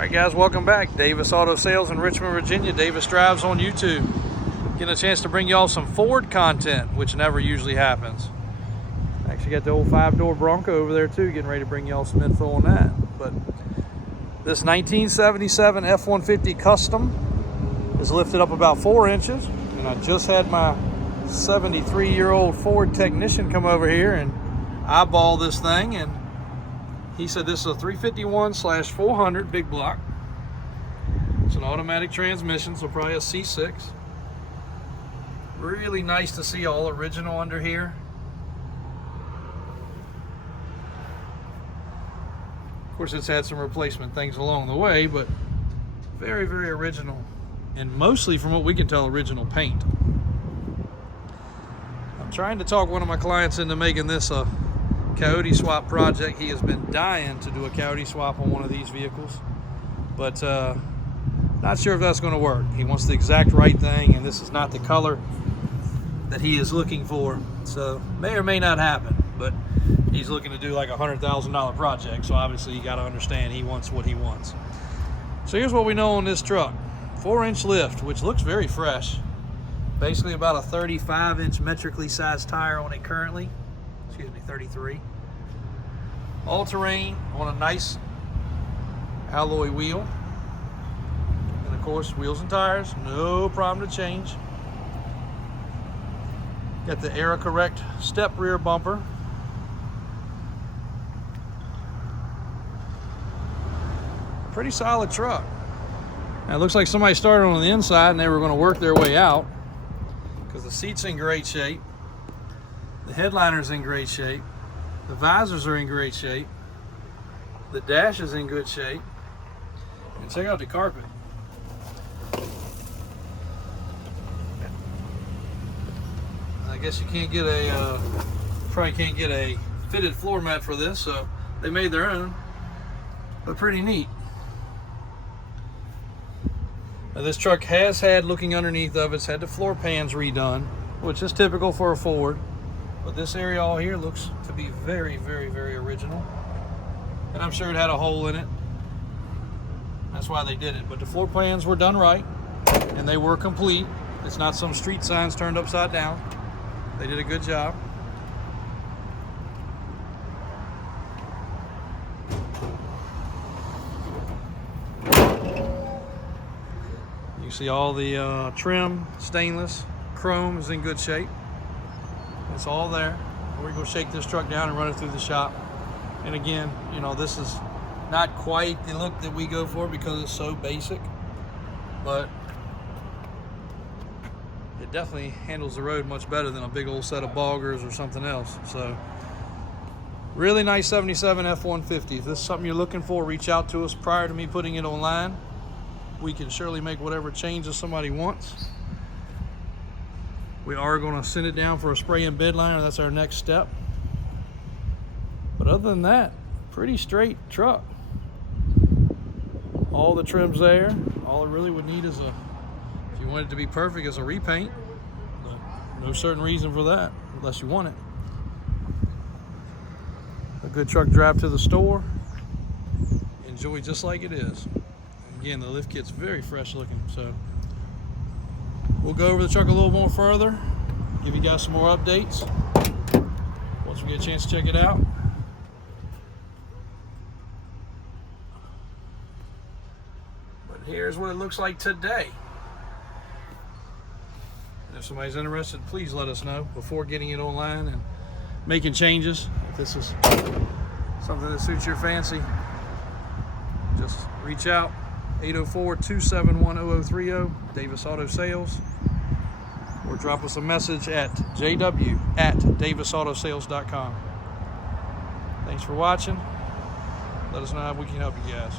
Alright guys, welcome back. Davis Auto Sales in Richmond, Virginia. Davis Drives on YouTube. Getting a chance to bring y'all some Ford content, which never usually happens. Actually got the old 5-door Bronco over there too, getting ready to bring y'all some info on that. But this 1977 F-150 Custom is lifted up about 4 inches. And I just had my 73-year-old Ford technician come over here and eyeball this thing, and he said this is a 351/400 big block. It's an automatic transmission, so probably a C6. Really nice to see all original under here. Of course, it's had some replacement things along the way, but very, very original. And mostly, from what we can tell, original paint. I'm trying to talk one of my clients into making this a coyote swap project. He has been dying to do a coyote swap on one of these vehicles, but not sure if that's going to work. He wants the exact right thing, and this is not the color that he is looking for, so may or may not happen. But he's looking to do like a $100,000 project, so obviously you got to understand he wants what he wants. So here's what we know on this truck. 4-inch lift, which looks very fresh. Basically about a 35-inch metrically sized tire on it currently. Excuse me, 33. All-terrain on a nice alloy wheel. And of course, wheels and tires, no problem to change. Got the Era Correct step rear bumper. Pretty solid truck. Now it looks like somebody started on the inside and they were going to work their way out, because the seat's in great shape. The headliner's in great shape. The visors are in great shape. The dash is in good shape. And check out the carpet. I guess you can't get a, probably can't get a fitted floor mat for this, so they made their own, but pretty neat. Now this truck has had, looking underneath of it's had the floor pans redone, which is typical for a Ford. But this area all here looks to be very, very, very original. And I'm sure it had a hole in it. That's why they did it. But the floor plans were done right, and they were complete. It's not some street signs turned upside down. They did a good job. You see all the trim, stainless, chrome is in good shape. It's all there. We're going to shake this truck down and run it through the shop. And again, you know, this is not quite the look that we go for because it's so basic, but it definitely handles the road much better than a big old set of boggers or something else. So really nice 77 F-150. If this is something you're looking for, reach out to us prior to me putting it online. We can surely make whatever changes somebody wants. We are going to send it down for a spray and bed liner. That's our next step. But other than that, pretty straight truck. All the trim's there. All it really would need is a, if you want it to be perfect, is a repaint. But no certain reason for that unless you want it. A good truck drive to the store. Enjoy just like it is. Again, the lift kit's very fresh looking, so we'll go over the truck a little more further, give you guys some more updates once we get a chance to check it out. But here's what it looks like today. And if somebody's interested, please let us know before getting it online and making changes. If this is something that suits your fancy, just reach out. 804-271-0030, Davis Auto Sales, or drop us a message at jw@davisautosales.com. Thanks for watching. Let us know how we can help you guys.